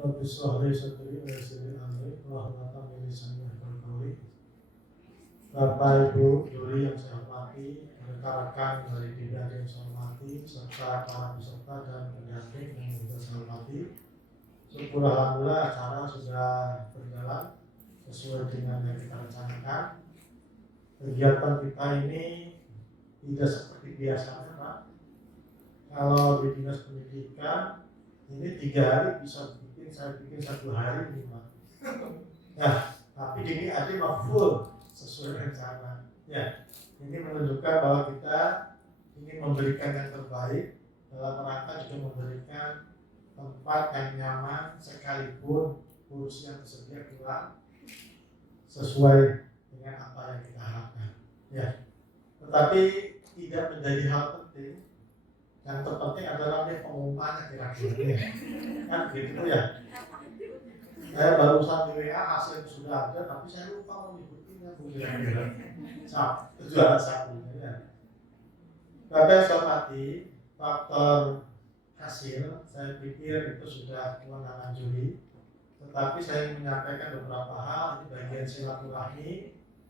Rabbi shrah li sadri wa yassir li amri wahlul 'uqdatam min lisani yafqahu qawli. Bapak Ibu Juri yang saya hormati, rekan-rekan dari DPRD yang saya hormati, serta para peserta dan pendamping yang juga saya hormati. Syukur alhamdulillah acara sudah berjalan sesuai dengan yang kita rencanakan. Kegiatan kita ini tidak seperti biasanya, Pak. Kalau di dinas pendidikan ini 3 hari bisa saya bikin 1 hari ini, Pak. Nah, tapi ini ada full sesuai rencana. Ya, ini menunjukkan bahwa kita ingin memberikan yang terbaik dalam rangka juga memberikan tempat yang nyaman sekalipun kursi yang tersedia kurang sesuai dengan apa yang kita harapkan. Ya, tetapi tidak menjadi hal penting. Yang terpenting adalah pengumumannya kira-kira. Kan gitu ya. Saya barusan di WA hasil sudah ada, tapi saya lupa mau ngikutinnya kira-kira. Tujuan satunya. Bapak yang saya hormati, faktor hasil saya pikir itu sudah kewenangan juri. Tetapi saya ingin menyampaikan beberapa hal, ini bagian silaturahmi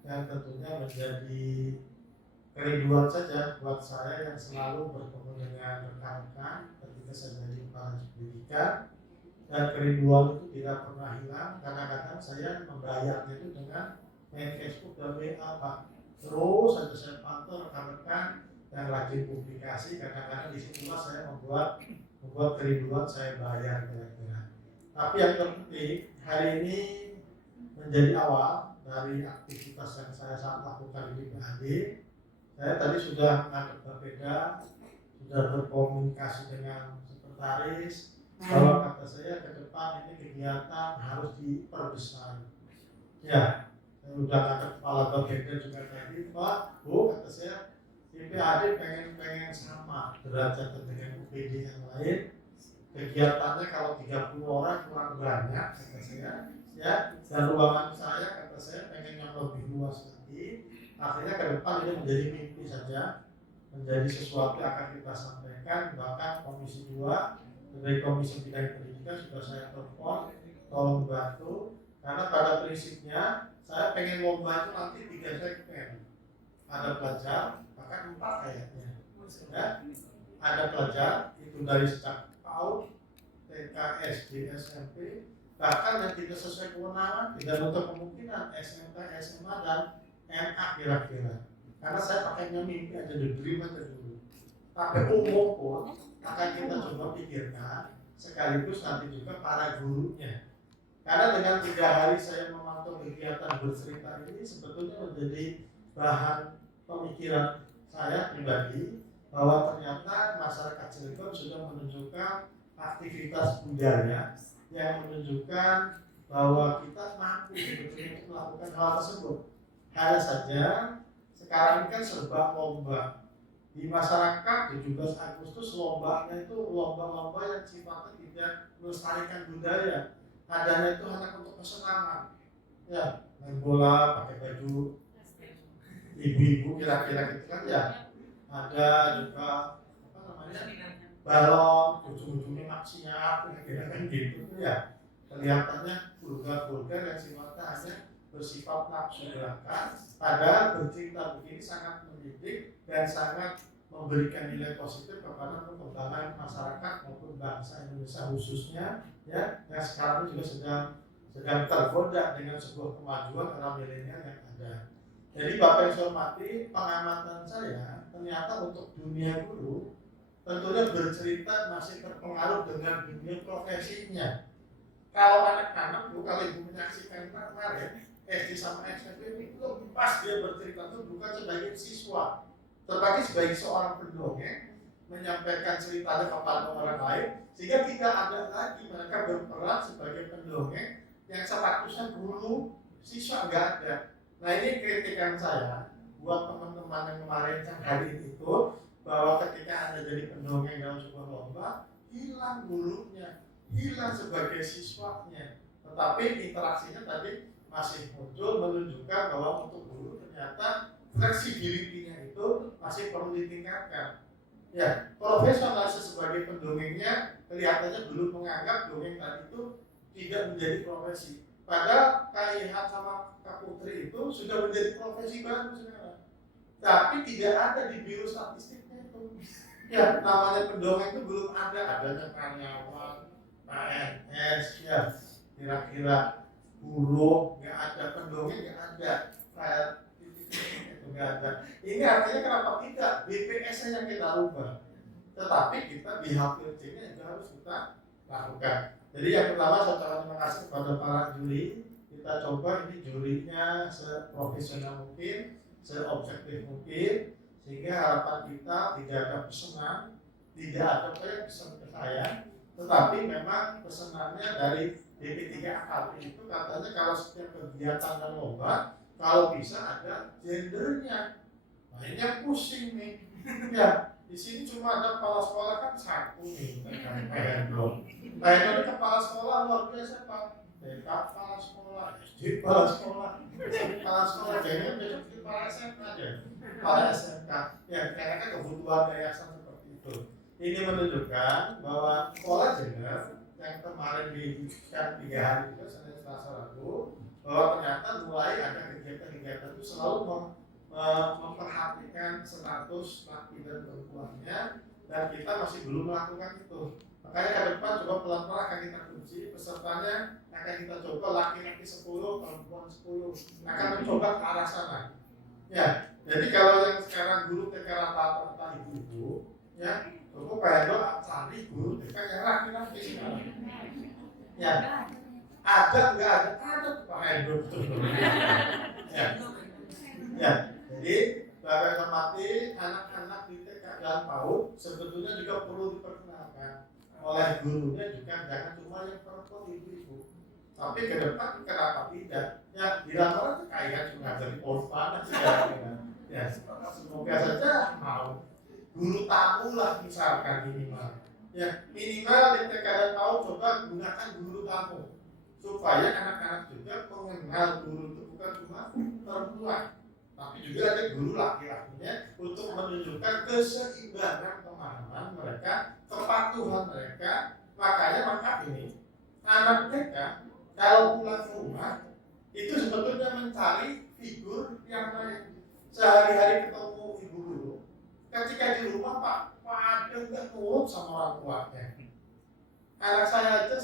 yang tentunya menjadi kerinduan saja buat saya yang selalu bertemu dengan rekan-rekan ketika saya menjadi kepala pendidikan. Dan kerinduan itu tidak pernah hilang. Kadang-kadang saya membayarnya itu dengan main Facebook dan WA, Pak. Terus saja saya pantau rekan-rekan yang rajin publikasi. Kadang-kadang disitulah saya membuat kerinduan saya bayar kira-kira. Tapi yang terpenting hari ini menjadi awal dari aktivitas yang saya saat lakukan di BAD. Saya tadi sudah menghadap berbeda, sudah berkomunikasi dengan sekretaris, bahwa kata saya ke depan ini kegiatan harus diperbesar. Ya, saya sudah kata kepala berbeda juga tadi, Pak, Bu, kata saya DPRD pengen sama derajat dengan UPD yang lain. Kegiatannya kalau 30 orang kurang banyak, kata saya, ya, dan ruangan saya, kata saya pengen yang lebih luas lagi. Akhirnya ke depan ini menjadi mimpi saja, menjadi sesuatu yang akan kita sampaikan. Bahkan Komisi 2 dari Komisi Bidang Pendidikan sudah saya telepon, tolong bantu, karena pada prinsipnya saya pengen lomba itu nanti 3 segmen. Ada pelajar, bahkan 4 kayaknya, ya. Ada pelajar itu dari sejak PAUD, TK, SD, SMP, bahkan yang tidak sesuai kewenangan, tidak menutup kemungkinan SMK, SMA, dan MA kira-kira. Karena saya pakainya mimpi aja diberi aja dulu. Tapi umum pun akan kita coba pikirkan, sekaligus nanti juga para gurunya. Karena dengan 3 hari saya memantau kegiatan bercerita ini sebetulnya menjadi bahan pemikiran saya pribadi bahwa ternyata masyarakat Cilegon sudah menunjukkan aktivitas budaya yang menunjukkan bahwa kita mampu sebetulnya melakukan hal tersebut. Hanya saja sekarang ini kan serba lomba. Di masyarakat 17 Agustus lombanya itu lomba-lomba yang sifatnya tidak melestarikan budaya. Adanya itu hanya untuk kesenangan. Ya, main bola, pakai baju ibu-ibu kira-kira gitu kan ya. Ada juga apa namanya? Balon, ujung-ujungnya maksiat, kira-kira kan gitu ya. Kelihatannya vulgar-vulgar yang sifatnya hanya bersifat nafsu belaka, padahal bercerita begini sangat mendidik dan sangat memberikan nilai positif kepada perkembangan masyarakat maupun bangsa Indonesia khususnya, ya, yang sekarang juga sedang tergoda dengan sebuah kemajuan era milenial yang ada. Jadi Bapak yang saya hormati, pengamatan saya ternyata untuk dunia guru tentunya bercerita masih terpengaruh dengan dunia profesinya. Kalau anak-anak kalau ibu menyaksikan kemarin SD sama SMP ini belum pas dia bercerita itu bukan sebagai siswa, tetapi sebagai seorang pendongeng menyampaikan ceritanya kepada orang lain, sehingga tidak ada lagi mereka berperan sebagai pendongeng yang statusnya guru siswa nggak ada. Nah ini kritikan saya buat teman-teman yang kemarin yang hadir itu, bahwa ketika Anda jadi pendongeng dalam sebuah lomba, hilang gurunya, hilang sebagai siswanya, tetapi interaksinya tadi masih muncul menunjukkan bahwa untuk guru ternyata fleksibilitasnya itu masih perlu ditingkatkan. Ya, profesional sebagai pendongengnya kelihatannya belum menganggap dongeng tadi itu tidak menjadi profesi. Padahal Kak Ilham sama Kak Putri itu sudah menjadi profesi baru sekarang. Tapi tidak ada di biro statistiknya itu. Ya, namanya pendongeng itu belum adanya karyawan, PNS, ya, kira-kira guru, nggak ada pendongeng, nggak ada, kayak itu nggak ada. Ini artinya kenapa tidak BPS yang kita rubah, tetapi kita di HPC-nya juga harus kita lakukan. Jadi yang pertama saya ucapkan terima kasih kepada para juri. Kita coba ini jurinya seprofesional mungkin, seobjektif mungkin, sehingga harapan kita tidak ada pesanan, tidak ada yang pesan ke saya, tetapi memang pesanannya dari DP3AKP itu katanya kalau setiap kegiatan dan lomba, kalau bisa ada gendernya. Nah ini yang pusing nih. Ya, di sini cuma ada kepala sekolah kan satu nih, Pak Hendro. Pak Hendro ini kepala sekolah luar biasa Pak. TK kepala sekolah, SD kepala sekolah, kepala sekolah, jadi besok jadi kepala SMK aja, kepala SMK. Ya, karena kan kebutuhan yayasan seperti itu. Ini menunjukkan bahwa sekolah gender yang kemarin dibuka 3 hari itu Senin Selasa Rabu, bahwa ternyata mulai ada kegiatan-kegiatan itu selalu memperhatikan status laki dan perempuannya, dan kita masih belum melakukan itu. Makanya ke depan coba pelan-pelan akan kita kunci pesertanya, akan kita coba laki-laki 10, perempuan 10, akan mencoba ke arah sana. Ya, jadi kalau yang sekarang guru TK rata-rata ibu-ibu, ya, coba Pak Hendro cari guru TK yang laki-laki sekarang. Ya, ada nggak ada Pak Hendro. Ya, jadi Bapak hormati anak-anak di TK dan PAUD sebetulnya juga perlu diperkenalkan oleh gurunya juga, jangan cuma yang perempuan ibu-ibu. Tapi ke depan kenapa tidak? Ya, dilaporan kekayaan cuma dari orfan aja. Ya, semoga saja mau guru tamu lah misalkan minimal. Ya, minimal di TK dan PAUD coba gunakan guru tamu supaya anak-anak juga mengenal guru itu bukan cuma perempuan, tapi juga ada guru laki-lakinya untuk menunjukkan keseimbangan pemahaman mereka, kepatuhan mereka. Makanya maka ini anak mereka kalau pulang ke rumah itu sebetulnya mencari figur yang lain. Sehari-hari ketemu ibu guru, ketika di rumah Pak nggak nurut sama orang tuanya. Anak saya aja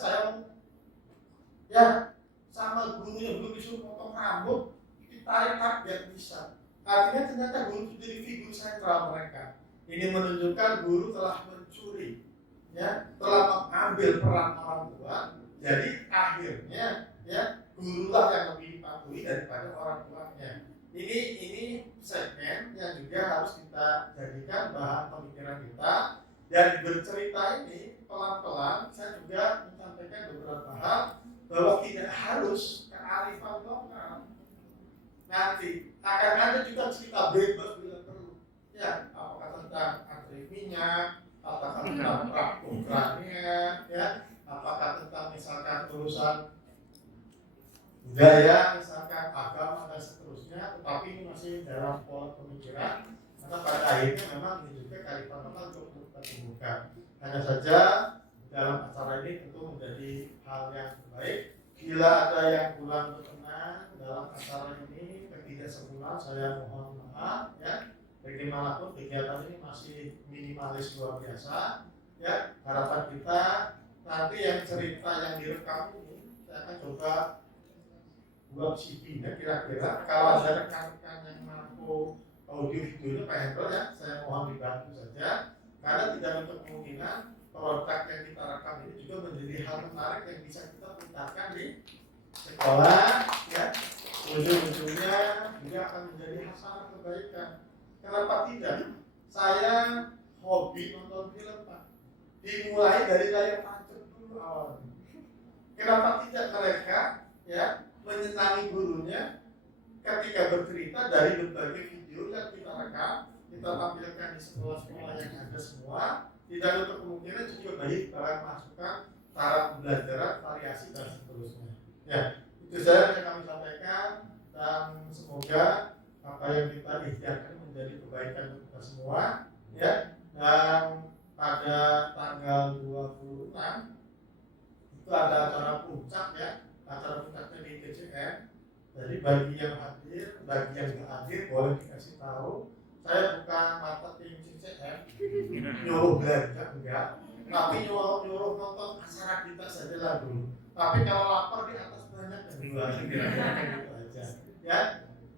ya sama gurunya belum disuruh potong rambut, ditarik biar bisa. Artinya ternyata guru itu jadi figur sentral mereka. Ini menunjukkan guru telah mencuri, ya, telah mengambil peran orang tua. Jadi akhirnya, ya, gurulah yang lebih dipatuhi daripada orang tuanya. Ini segmen yang juga harus kita jadikan bahan pemikiran kita. Dan bercerita ini pelan-pelan saya juga menyampaikan beberapa hal bahwa tidak harus kearifan lokal. Nanti akan ada juga cerita bebas bila perlu. Ya, apakah tentang antri minyak, apakah tentang programnya, ya, apakah tentang misalkan urusan budaya, misalkan agama dan seterusnya. Tetapi ini masih dalam pola pemikiran. Karena pada akhirnya memang ini juga kearifan lokal untuk kita tumbuhkan. Hanya saja dalam acara ini tentu menjadi hal yang baik. Bila ada yang kurang berkenan dalam acara ini, ketidaksempurnaan, saya mohon maaf, ya. Bagaimanapun kegiatan ini masih minimalis luar biasa, ya. Harapan kita nanti yang cerita yang direkam ini saya akan coba buat CD-nya kira-kira. Kalau ada rekan-rekan yang mampu audio videonya Pak Hendro, ya, saya mohon dibantu saja, karena tidak untuk kemungkinan produk yang kita rekam ini juga menjadi hal menarik yang bisa kita putarkan di sekolah, ya. Ujung-ujungnya juga akan menjadi hasanah kebaikan. Kenapa tidak? Saya hobi nonton film Pak, dimulai dari layar tancap dulu awalnya. Kenapa tidak mereka, ya, menyenangi gurunya ketika bercerita dari berbagai video yang kita rekam, kita tampilkan di sekolah-sekolah yang ada semua. Tidak untuk kemungkinan juga baik barang masukan, cara pembelajaran, variasi dan seterusnya. Ya, itu saja yang kami sampaikan, dan semoga apa yang kita ikhtiarkan menjadi kebaikan untuk kita semua, ya. Dan pada tanggal 26 itu ada acara puncak ya, acara puncaknya di TCM. Jadi bagi yang hadir, bagi yang nggak hadir boleh dikasih tahu. Saya bukan marketing CCM, nyuruh belanja enggak, tapi nyuruh nonton acara kita saja lah dulu. Tapi kalau lapar di atas banyak yang jual, kira-kira gitu aja.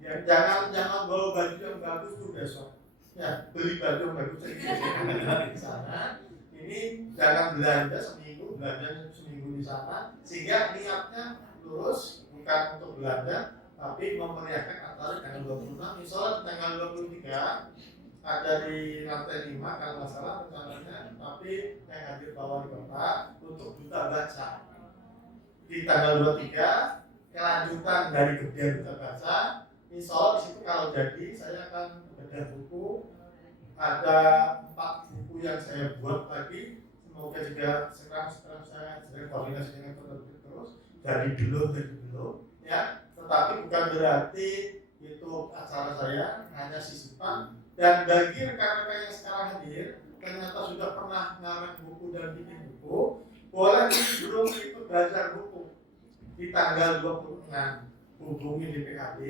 Ya, jangan bawa baju yang bagus tuh besok. Ya, beli baju yang bagus di sana. Ini jangan belanja seminggu di sana, sehingga niatnya lurus bukan untuk belanja, tapi memeriahkan acara tanggal 26. Misalnya tanggal 23 ada di lantai 5 kalau nggak salah rencananya, tapi yang hadir bawa di kota untuk duta baca di tanggal 23, kelanjutan dari kegiatan duta baca. Insya Allah di situ kalau jadi saya akan bedah buku. Ada 4 buku yang saya buat lagi. Semoga juga sekarang saya sedang koordinasi dengan teman-teman terus dari dulu ya. Tetapi bukan berarti itu acara saya hanya sisipan. Dan bagi rekan-rekan yang sekarang hadir ternyata sudah pernah ngarang buku dan bikin buku, boleh belum ikut belajar buku di tanggal 26 hubungi DPAD.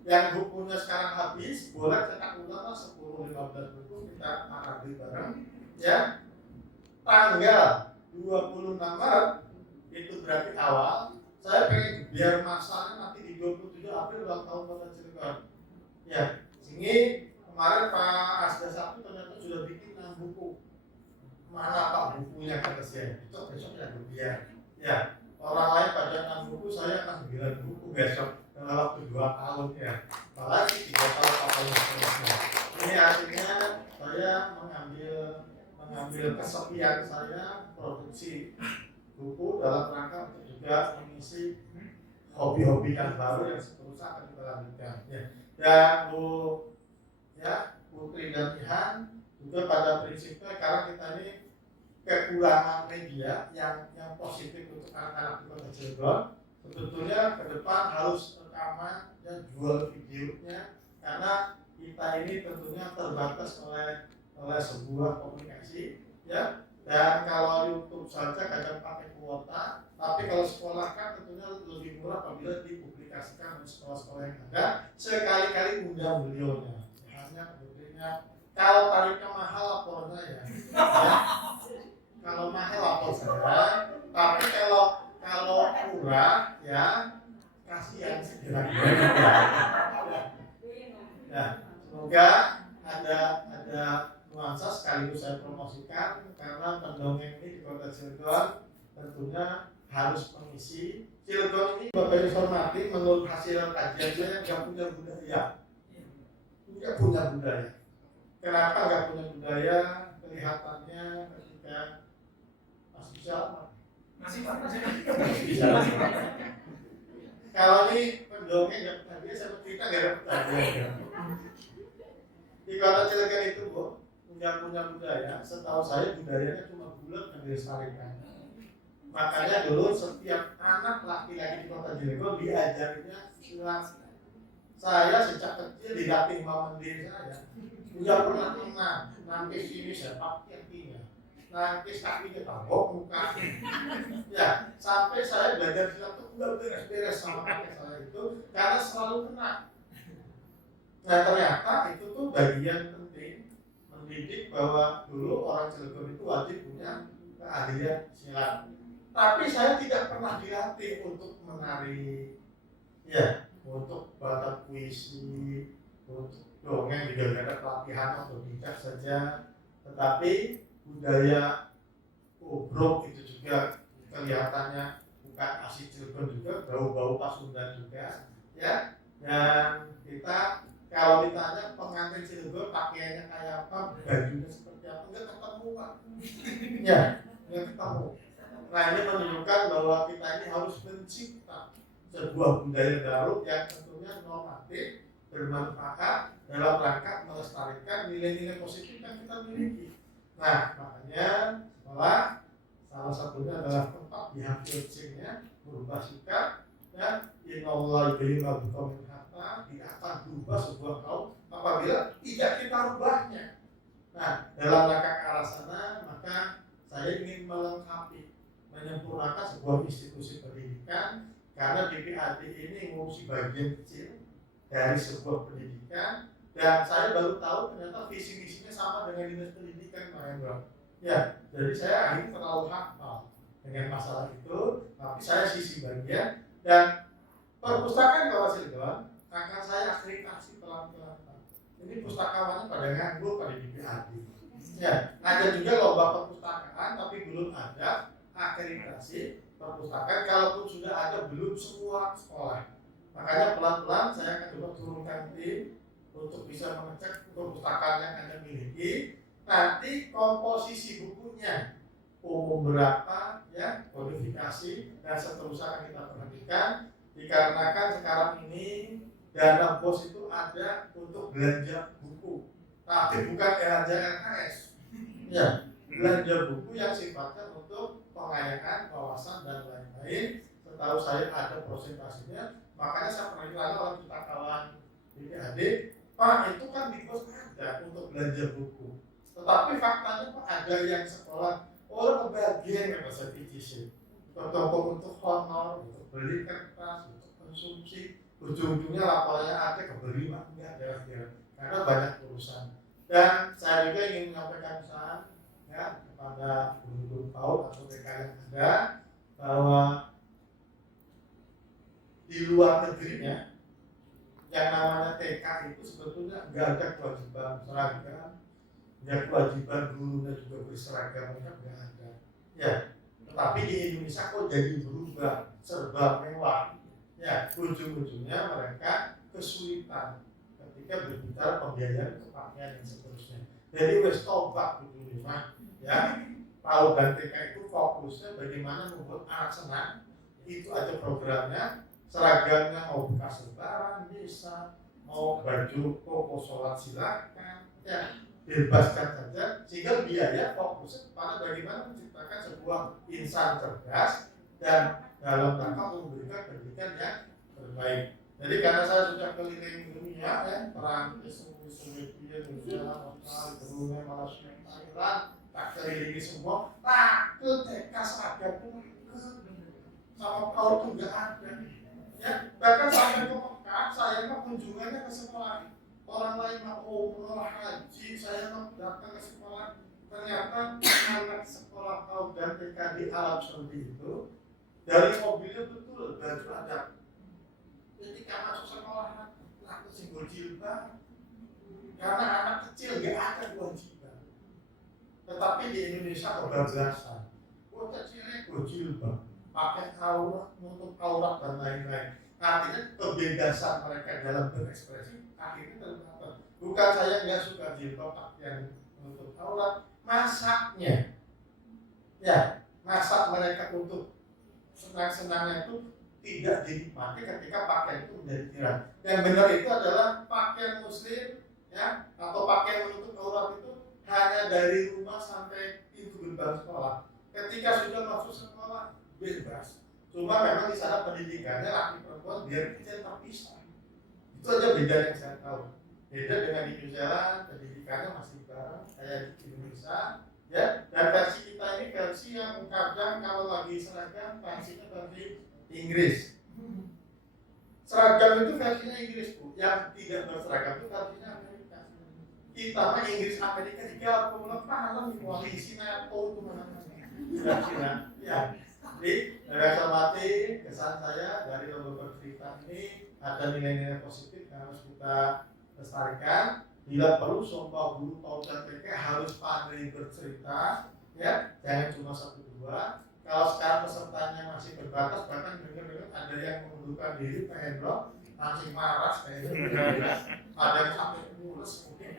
Yang bukunya sekarang habis boleh cetak ulang 10-15 buku kita ambil bareng ya. Tanggal 26 Maret itu berarti awal. Saya pengen biar masanya nanti di 27 April ulang tahun Kota Cilegon ya. Sini kemarin Pak Asda Sabtu ternyata sudah bikin 6 buku. Mana Pak bukunya kata saya? Besok ya biar ya. Orang lain pada 6 buku, saya akan 9 buku besok dalam waktu 2 tahun ya. Apalagi 3 tahun apa. Ini artinya saya mengambil kesepian saya produksi buku dalam rangka untuk juga mengisi hobi-hobi yang baru yang seterusnya akan kita lanjutkan ya. Dan Putri dan Ihan juga pada prinsipnya karena kita ini kekurangan media yang positif untuk anak-anak di Kota Cilegon, sebetulnya ke depan harus rekaman dan jual videonya karena kita ini tentunya terbatas oleh sebuah komunikasi ya. Dan kalau YouTube saja kadang pakai kuota, tapi kalau sekolah kan tentunya lebih murah apabila dipublikasikan di sekolah-sekolah yang ada. Sekali-kali undang beliaunya, hanya bentuknya. Kalau tarifnya mahal lapornya ya. Kalau mahal lapor saya, tapi kalau murah ya kasihan segera. Ya, semoga ada nuansa sekaligus saya promosikan karena pendongeng ini di Kota Cilegon tentunya harus mengisi. Cilegon ini Bapak Ibu hormati, menurut hasil kajian saya nggak punya budaya. Punya budaya. Kenapa nggak punya budaya? Kelihatannya ketika masih bisa. Kalau ini pendongeng nggak budaya, saya cerita nggak ada budaya. Di Kota Cilegon itu punya budaya. Setahu saya budayanya cuma bulat yang dilestarikan. Makanya dulu setiap anak laki-laki di Kota Cilegon diajarinya silat. Saya sejak kecil dilatih mama mendiri saya. Udah pernah nangkis ini sepak kakinya, nangkis kakinya tabok muka. Ya, sampai saya belajar silat itu udah beres-beres sama kakek saya itu karena selalu kena. Nah ternyata itu tuh bagian penting mendidik bahwa dulu orang Cilegon itu wajib punya keahlian silat. Tapi saya tidak pernah dilatih untuk menari, ya, untuk baca puisi, untuk dongeng juga ada pelatihan atau tidak saja. Tetapi budaya obrok itu juga kelihatannya bukan asli Cilegon juga, bau-bau Pasundan juga, ya. Dan kita kalau ditanya pengantin Cilegon pakaiannya kayak apa, bajunya seperti apa, nggak ketemu Pak. Ya, nggak ketemu. Nah ini menunjukkan bahwa kita ini harus mencipta sebuah budaya baru yang tentunya normatif, bermanfaat dalam rangka melestarikan nilai-nilai positif yang kita miliki. Nah makanya sekolah salah satunya adalah tempat dihasilkannya berubah sikap dan innallaha yuhibbul muttaqin. Tidak akan berubah sebuah kaum apabila tidak kita rubahnya. Nah dalam rangka ke arah sana maka saya ingin melengkapi menyempurnakan sebuah institusi pendidikan, karena DPAD ini ngurusi bagian kecil dari sebuah pendidikan, dan saya baru tahu ternyata visi misinya sama dengan dinas pendidikan, Pak Hendro. Ya, jadi saya akhirnya terlalu hafal dengan masalah itu, tapi saya sisi bagian, dan perpustakaan Bapak Cilegon akan saya akreditasi pelan-pelan. Ini pustakawannya pada nganggur pada DPAD. Ya, ada juga lomba perpustakaan, tapi belum ada akreditasi perpustakaan. Kalaupun sudah ada, belum semua sekolah. Makanya pelan-pelan saya akan coba turunkan tim untuk bisa mengecek perpustakaan yang Anda miliki. Nanti komposisi bukunya, umum berapa, ya, kodifikasi, dan seterusnya akan kita perhatikan. Dikarenakan sekarang ini dana BOS itu ada untuk belanja buku, tapi bukan belanja RKS. Ya, belanja buku yang sifatnya untuk pengayaan, wawasan, dan lain-lain. Setahu saya ada presentasinya. Makanya saya pernah ditanya oleh pustakawan DPAD, Pak, itu kan di BOS ada untuk belanja buku, tetapi faktanya Pak ada yang sekolah kebagian kata saya PTC, toko untuk honor, untuk beli kertas, untuk konsumsi, ujung-ujungnya laporannya ada kebeli Pak, enggak ada, karena banyak urusan. Dan saya juga ingin menyampaikan pesan, ya, kepada guru-guru PAUD atau TK yang ada, bahwa di luar negerinya yang namanya TK itu sebetulnya nggak ada kewajiban seragam, nggak kewajiban gurunya juga berseragam, mereka nggak ada. Ya, tetapi di Indonesia kok jadi berubah serba mewah. Ya, ujung-ujungnya mereka kesulitan ketika berbicara pembiayaan kepakaian dan seterusnya. Jadi wes tobat dulu Pak. Ya, PAUD dan TK itu fokusnya bagaimana membuat anak senang. Itu aja programnya. Seragamnya mau bekas lebaran bisa, mau baju koko sholat silakan, ya bebaskan saja, sehingga biaya fokusnya pada bagaimana menciptakan sebuah insan cerdas dan dalam rangka memberikan pendidikan yang terbaik. Jadi karena saya sudah keliling dunia, ya, Perancis, Swedia, Brunei, Malaysia, Thailand, tak kelilingi semua, takut TK seragam itu sama kau tuh nggak ada. Ya, bahkan sampai ke Mekah, saya mah kunjungannya ke sekolah. Orang lain mau umroh, haji, saya mau datang ke sekolah. Ternyata anak sekolah PAUD dan TK di Arab Saudi itu dari mobilnya betul baju adat. Ketika masuk sekolah, aku singgul jilbab. Karena anak kecil gak ada kewajiban. Tetapi di Indonesia kebablasan. Bocah cilik jilbab, pakai aurat, menutup aurat dan lain-lain. Artinya kebebasan mereka dalam berekspresi akhirnya terbatas. Bukan saya nggak suka jilbab pakaian menutup aurat, masaknya, ya, masak mereka untuk senang-senangnya itu tidak dinikmati ketika pakaian itu menjadi tiran. Yang benar itu adalah pakaian muslim, ya, atau pakaian menutup aurat itu hanya dari rumah sampai pintu gerbang sekolah. Ketika sudah masuk sekolah bebas. Cuma memang di sana pendidikannya laki perempuan biar kecil terpisah. Itu aja beda yang saya tahu. Beda dengan di New Zealand, pendidikannya masih bareng kayak di Indonesia, ya. Dan versi kita ini versi yang kadang kalau lagi seragam versinya versi Inggris. Seragam itu versinya Inggris Bu, yang tidak berseragam itu versinya Amerika. Kita mah Inggris Amerika digabung, lepas di koalisi NATO itu mana? Kira-kira, ya. Jadi, saya hormati kesan saya dari lomba bercerita ini ada nilai-nilai positif yang harus kita lestarikan. Bila perlu, semua guru PAUD dan TK harus pandai bercerita, ya, jangan cuma 1-2. Kalau sekarang pesertanya masih terbatas, bahkan dengar-dengar ada yang mengundurkan diri, pengen blok, langsung marah, kayaknya ada yang sampai mulus mungkin.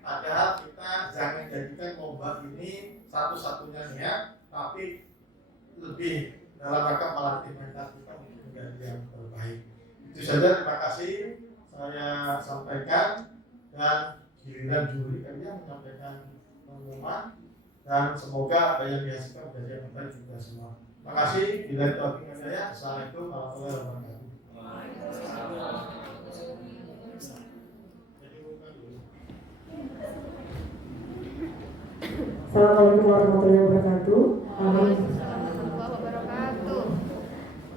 Padahal kita jangan jadikan lomba ini satu-satunya niat, tapi lebih dalam rangka melatih mental kita untuk menjadi yang terbaik. Itu saja, terima kasih saya sampaikan, dan giliran juri kalian menyampaikan pengumuman, dan semoga apa yang dihasilkan menjadi yang terbaik kita semua. Terima kasih. Bila itu akhirnya saya, assalamualaikum warahmatullahi wabarakatuh. Assalamualaikum warahmatullahi wabarakatuh. Amin.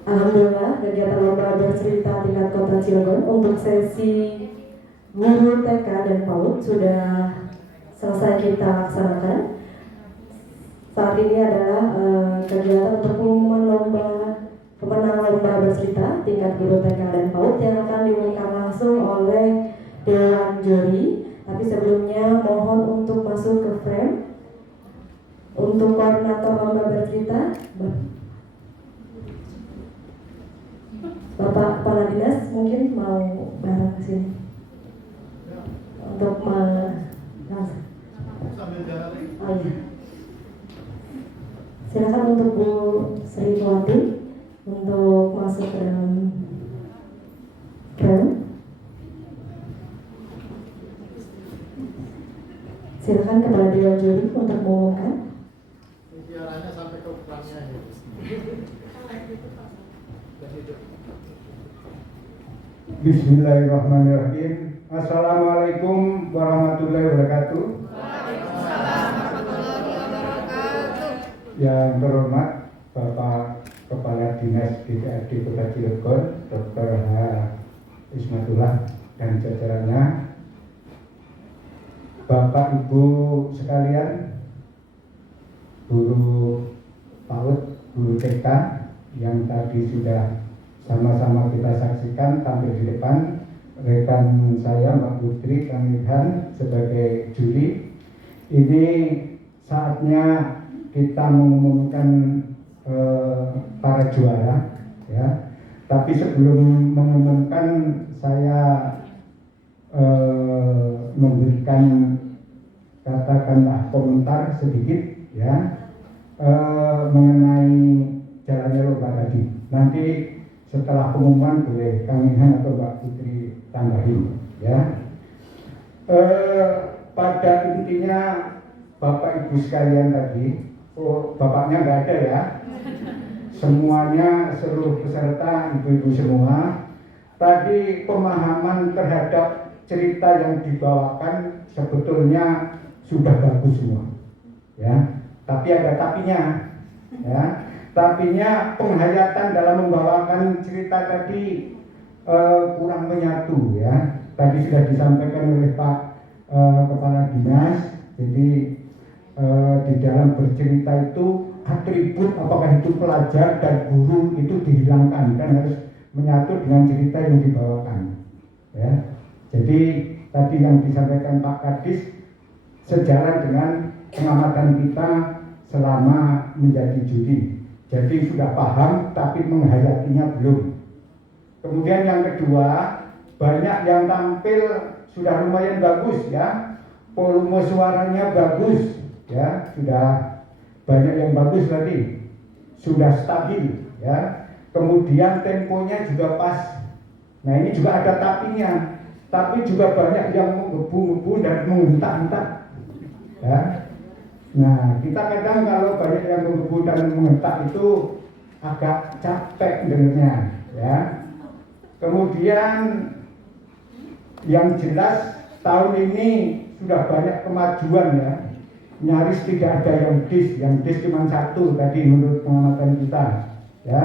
Alhamdulillah, kegiatan lomba bercerita tingkat kota Cilegon untuk sesi guru TK dan PAUD sudah selesai kita laksanakan. Saat ini adalah kegiatan untuk pengumuman lomba pemenang lomba bercerita tingkat guru TK dan PAUD yang akan diumumkan langsung oleh Dewan Juri. Tapi sebelumnya mohon untuk masuk ke frame untuk koordinator lomba bercerita. Bapak Kepala Dinas mungkin mau bareng ke sini untuk oh iya. Silakan untuk Bu Sri Mulyani untuk masuk ke dalam frame. Silakan Kepala Dewan Juri untuk mengumumkan. Biaranya sampai ke ukurannya ya. Bismillahirrahmanirrahim. Assalamualaikum warahmatullahi wabarakatuh. Yang terhormat Bapak Kepala Dinas DPRD Kota Cilegon, Dr. H. Ismatullah dan jajarannya, Bapak Ibu sekalian, guru PAUD, guru TK yang tadi sudah sama-sama kita saksikan tampil di depan, rekan saya Mbak Putri Kamihan sebagai juri. Ini saatnya kita mengumumkan para juara, ya. Tapi sebelum mengumumkan, saya memberikan katakanlah komentar sedikit, ya, mengenai jalannya lomba tadi. Nanti setelah pengumuman boleh Kang Ihan atau Mbak Putri tambahin, ya. Pada intinya Bapak Ibu sekalian tadi, bapaknya nggak ada ya, semuanya seluruh peserta ibu-ibu semua, tadi pemahaman terhadap cerita yang dibawakan sebetulnya sudah bagus semua, ya. Tapi ada tapinya, ya. Tapinya penghayatan dalam membawakan cerita tadi kurang menyatu, ya. Tadi sudah disampaikan oleh Pak Kepala Dinas. Jadi di dalam bercerita itu atribut apakah itu pelajar dan guru itu dihilangkan dan harus menyatu dengan cerita yang dibawakan, ya. Jadi tadi yang disampaikan Pak Kadis sejalan dengan pengamatan kita selama menjadi juri. Jadi sudah paham tapi menghayatinya belum. Kemudian yang kedua, banyak yang tampil sudah lumayan bagus, ya. Volume suaranya bagus, ya. Sudah banyak yang bagus tadi. Sudah stabil, ya. Kemudian temponya juga pas. Nah, ini juga ada tapinya. Tapi juga banyak yang menggebu-gebu dan menghentak-hentak, ya. Nah, kita kadang kalau banyak yang menggebu dan menghentak itu agak capek dengarnya, ya. Kemudian yang jelas tahun ini sudah banyak kemajuan, ya. Nyaris tidak ada yang dis cuma satu tadi menurut pengamatan kita, ya.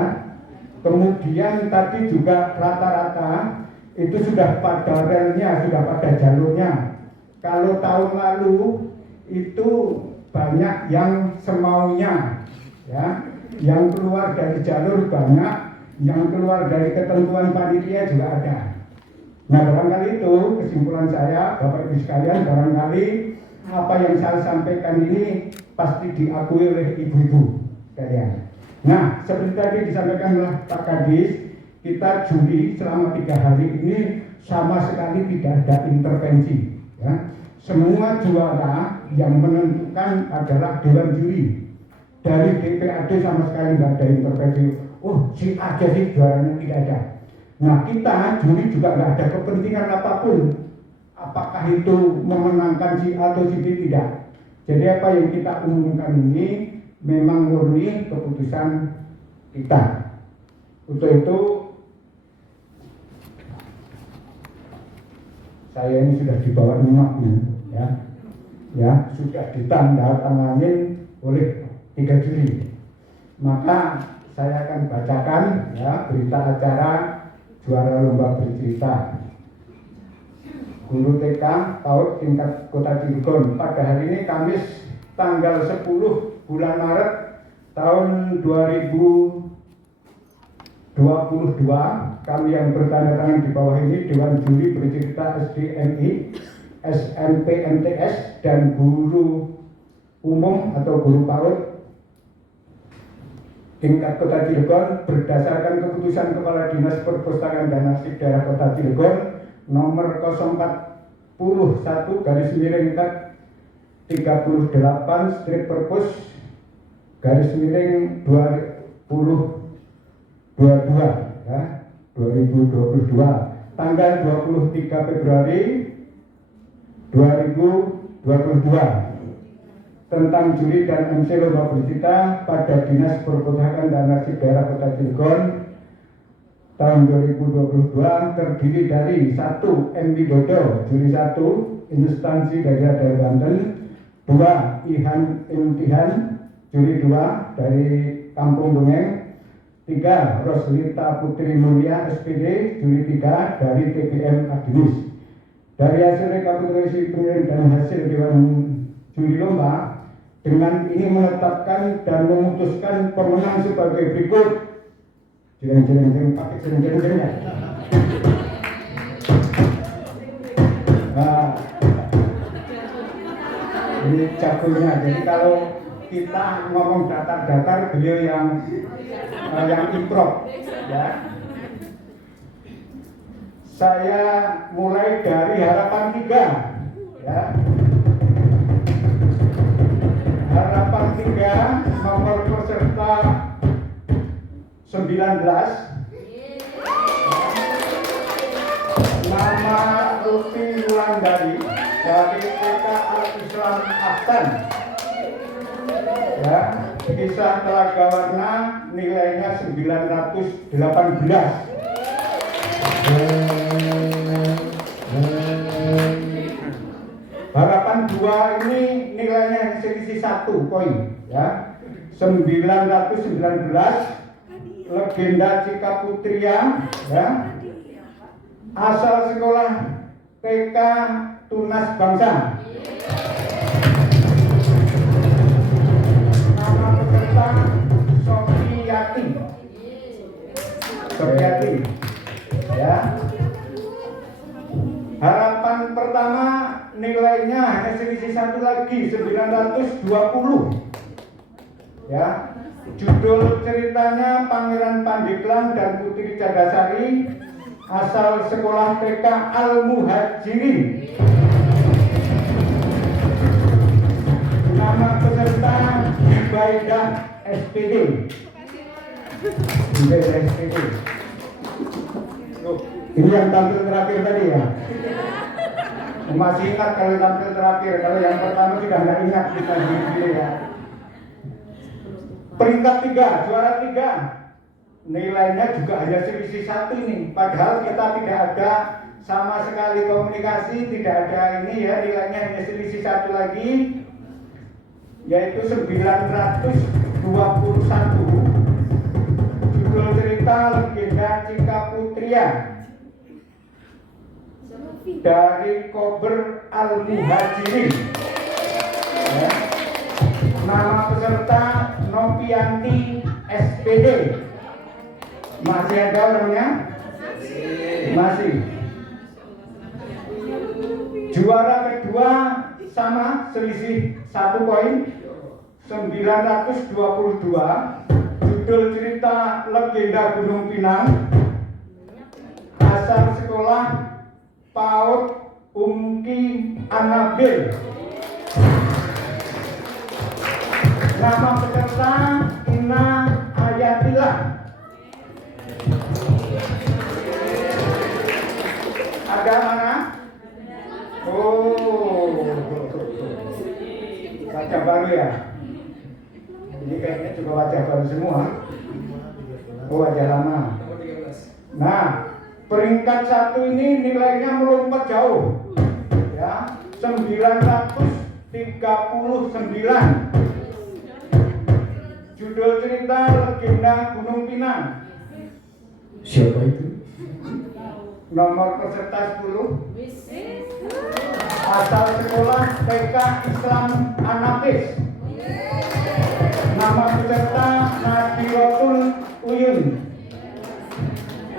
Kemudian tadi juga rata-rata itu sudah pada relnya, sudah pada jalurnya. Kalau tahun lalu itu banyak yang semaunya, ya, yang keluar dari jalur banyak, yang keluar dari ketentuan panitia juga ada. Nah, barangkali itu kesimpulan saya, Bapak Ibu sekalian, barangkali apa yang saya sampaikan ini pasti diakui oleh ibu-ibu sekalian. Nah, seperti tadi disampaikan oleh Pak Kadis, kita juri selama 3 hari ini sama sekali tidak ada intervensi, ya. Semua juara yang menentukan adalah Dewan Juri. Dari DPRD sama sekali nggak ada intervensi. Oh, si A jadi juaranya, tidak ada. Nah, kita juri juga nggak ada kepentingan apapun. Apakah itu memenangkan si A atau si B, tidak. Jadi apa yang kita umumkan ini memang murni keputusan kita. Untuk itu saya ini sudah dibawa nyimaknya, ya, sudah ditandatanganin oleh 3 juri. Maka saya akan bacakan ya berita acara juara lomba bercerita. Guru TK PAUD tingkat Kota Cilegon pada hari ini Kamis tanggal 10 bulan Maret tahun 2022, kami yang bertanda tangan di bawah ini Dewan Juri Bercerita SDMI, SMP MTS dan guru umum atau guru PAUD tingkat Kota Cilegon berdasarkan keputusan Kepala Dinas Perpustakaan dan Arsip Daerah Kota Cilegon nomor 041/38 strip perpus /2022 ya 2022 tanggal 23 Februari 2022 tentang juri dan MC lomba bercerita pada Dinas Perpustakaan dan Arsip Daerah Kota Cilegon tahun 2022 terdiri dari 1. M. Widodo, juri 1, instansi daerah Banten, 2. Ihan Imtihan, juri 2 dari Kampung Dongeng, 3. Roslita Putri Mulia, SPD, juri 3 dari TPM Adinis. Dari hasil rekapitulasi pemilihan dan hasil Dewan Juri Lomba, dengan ini menetapkan dan memutuskan pemenang sebagai berikut. Jeng pakai jeng ya. Nah, ini jagonya. Jadi kalau kita ngomong datar-datar, beliau yang improv, ya. Saya mulai dari harapan 3, ya. Harapan 3 nomor peserta 19, nama Rupi Wulandari dari TK Al-Islam Ahsan, ya, kisah Telaga Warna, nilainya 918. Harapan 2 ini nilainya selisih 1 poin, ya, 919. Legenda Cikaputria, ya, asal sekolah TK Tunas Bangsa. Nama peserta Sofiati, ya. Harapan pertama nilainya hanya selisih 1 lagi, 920, ya. Judul ceritanya Pangeran Pandeglang dan Putri Candasari, asal sekolah TK Al-Muhajirin. Nama peserta Ibaidah SPD. Ini yang tampil terakhir tadi ya. Masih ingat kalau tampil terakhir, kalau yang pertama sudah nggak ingat kita gini ya. Peringkat 3, juara 3, nilainya juga hanya selisih 1 ini. Padahal kita tidak ada sama sekali komunikasi, tidak ada ini ya, nilainya hanya selisih 1 lagi, yaitu 921. Judul cerita Legenda Cikaputria dari Kober Al-Muhajirin, ya. Nama peserta Novianti SPD. Masih ada orangnya? Masih. Juara kedua sama, selisih 1 poin, 922. Judul cerita Legenda Gunung Pinang, asal sekolah PAUD Umki Anabil. Nama peserta Ina Ayatila. Ada mana? Oh, wajah baru ya. Ini kayaknya juga wajah baru semua. Oh, wajah lama. Nah, peringkat 1 ini nilainya melompat jauh, ya, 939. Judul cerita Legenda Gunung Pinang. Siapa itu? Nomor peserta 10. Asal sekolah TK Islam Anapis. Nama peserta Nadirotul Uyun.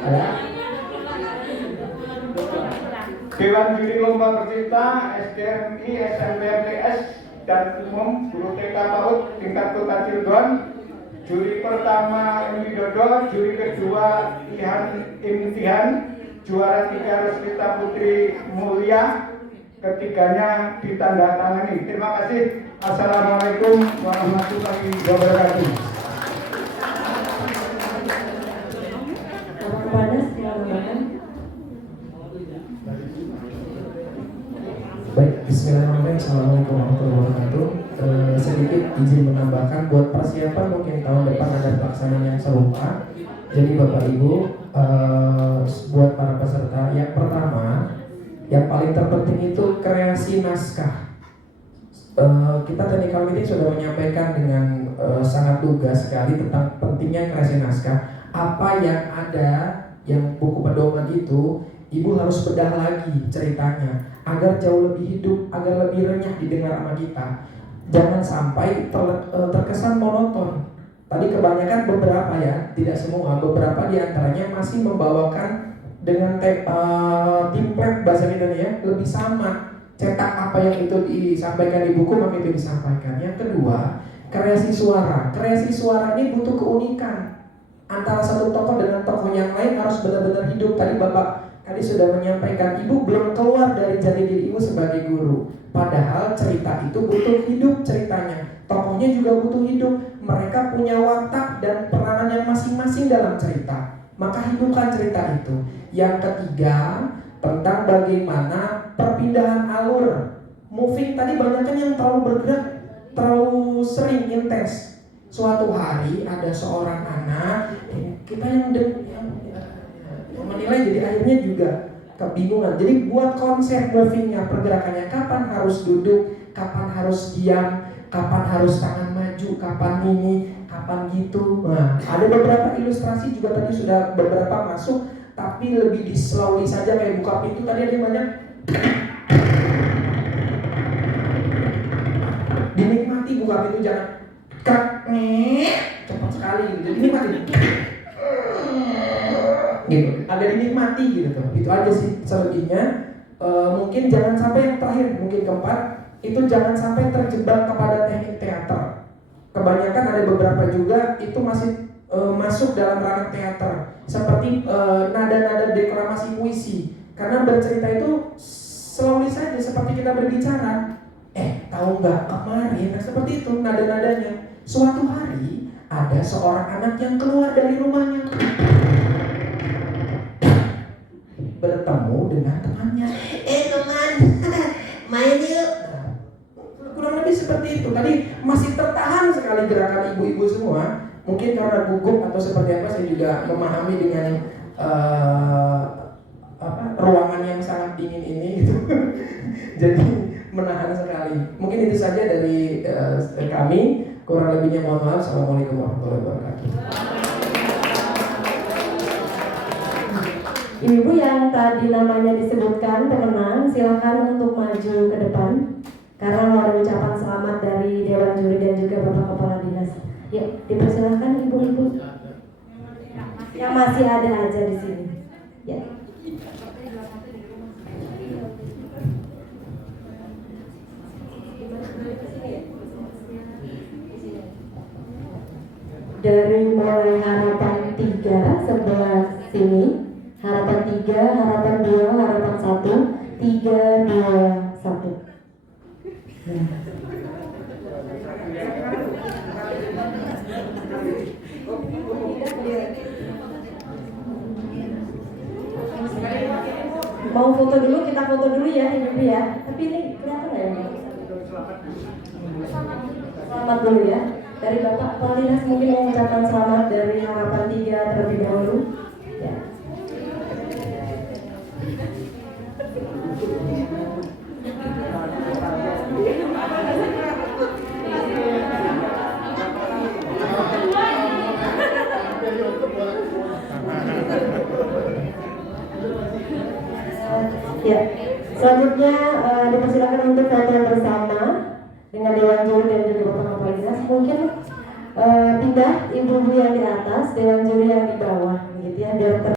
Ya. Dewan Juri Lomba Bercerita SDMI, SMPMTS dan Umum Guru TK PAUD tingkat Kota Cilegon. Juri pertama Emi Dodo, juri kedua Imtihan, juara 3 Rosvita Putri Mulia, ketiganya ditandatangani. Terima kasih. Assalamualaikum warahmatullahi wabarakatuh. Bapak Kepala silakan. Baik, bismillahirrahmanirrahim. Assalamualaikum warahmatullahi wabarakatuh. Sedikit izin menambahkan buat persiapan mungkin tahun depan ada pelaksanaan yang serupa. Jadi Bapak Ibu, buat para peserta, yang pertama, yang paling terpenting itu kreasi naskah. Kita technical meeting sudah menyampaikan dengan sangat lugas sekali tentang pentingnya kreasi naskah. Apa yang ada, yang buku pedoman itu, Ibu harus bedah lagi ceritanya agar jauh lebih hidup, agar lebih renyah didengar sama kita. Jangan sampai terkesan monoton. Tadi kebanyakan beberapa ya, tidak semua, beberapa diantaranya masih membawakan dengan template bahasa Indonesia lebih sama. Cetak apa yang itu disampaikan di buku maka itu disampaikan. Yang kedua, kreasi suara. Kreasi suara ini butuh keunikan. Antara satu tokoh dengan tokoh yang lain harus benar-benar hidup. Tadi Bapak tadi sudah menyampaikan, Ibu belum keluar dari jati diri Ibu sebagai guru. Padahal cerita itu butuh hidup ceritanya. Tokohnya juga butuh hidup. Mereka punya watak dan peranan yang masing-masing dalam cerita. Maka hidupkan cerita itu. Yang ketiga, tentang bagaimana perpindahan alur. Moving tadi banyak kan yang terlalu bergerak, terlalu sering intens. Suatu hari ada seorang anak, kita yang menilai jadi akhirnya juga kebingungan. Jadi buat konsep movingnya, pergerakannya, kapan harus duduk, kapan harus diam, kapan harus tangan maju, kapan ini, kapan gitu. Nah, ada beberapa ilustrasi juga tadi sudah beberapa masuk, tapi lebih di slowly saja kayak buka pintu tadi ada yang banyak. Dinikmati buka pintu, jangan krak cepat sekali gitu. Jadi nikmati. Gitu, agak dinikmati gitu tuh. Itu aja sih selebihnya. Mungkin jangan sampai yang terakhir, mungkin keempat, itu jangan sampai terjebak kepada teknik teater. Kebanyakan ada beberapa juga itu masih masuk dalam ranah teater, seperti nada-nada deklamasi puisi. Karena bercerita itu slowly saja seperti kita berbicara. Tahu nggak kemarin? Nah, seperti itu nada-nadanya. Suatu hari ada seorang anak yang keluar dari rumahnya, bertemu dengan temannya. Teman, main yuk. Kurang lebih seperti itu. Tadi masih tertahan sekali gerakan ibu-ibu semua. Mungkin karena gugup atau seperti apa, saya juga memahami dengan ruangan yang sangat dingin ini gitu. Jadi menahan sekali. Mungkin itu saja dari kami. Kurang lebihnya mohon maaf. Assalamualaikum warahmatullahi wabarakatuh. Ibu yang tadi namanya disebutkan pemenang, silakan untuk maju ke depan karena mau ada ucapan selamat dari Dewan Juri dan juga Bapak Kepala Dinas. Yuk, dipersilakan ibu-ibu yang masih ada aja di sini. Ya. Dari mulai harapan 3 sebelah sini, harapan 3, harapan 2, harapan 1, 3, 2, 1. Mau foto dulu, kita foto dulu ya ibu ya. Tapi ini kelihatan nggak ya? Selamat dulu ya. Dari Bapak Kepala Dinas mungkin mengucapkan selamat dari harapan 3 terlebih dahulu. Ya. Ya, selanjutnya dipersilakan untuk foto bersama dengan Dewan Juri dan juga Bapak Kepala Dinas. Mungkin pindah ibu-ibu yang di atas, Dewan Juri yang di bawah, gitu ya, biar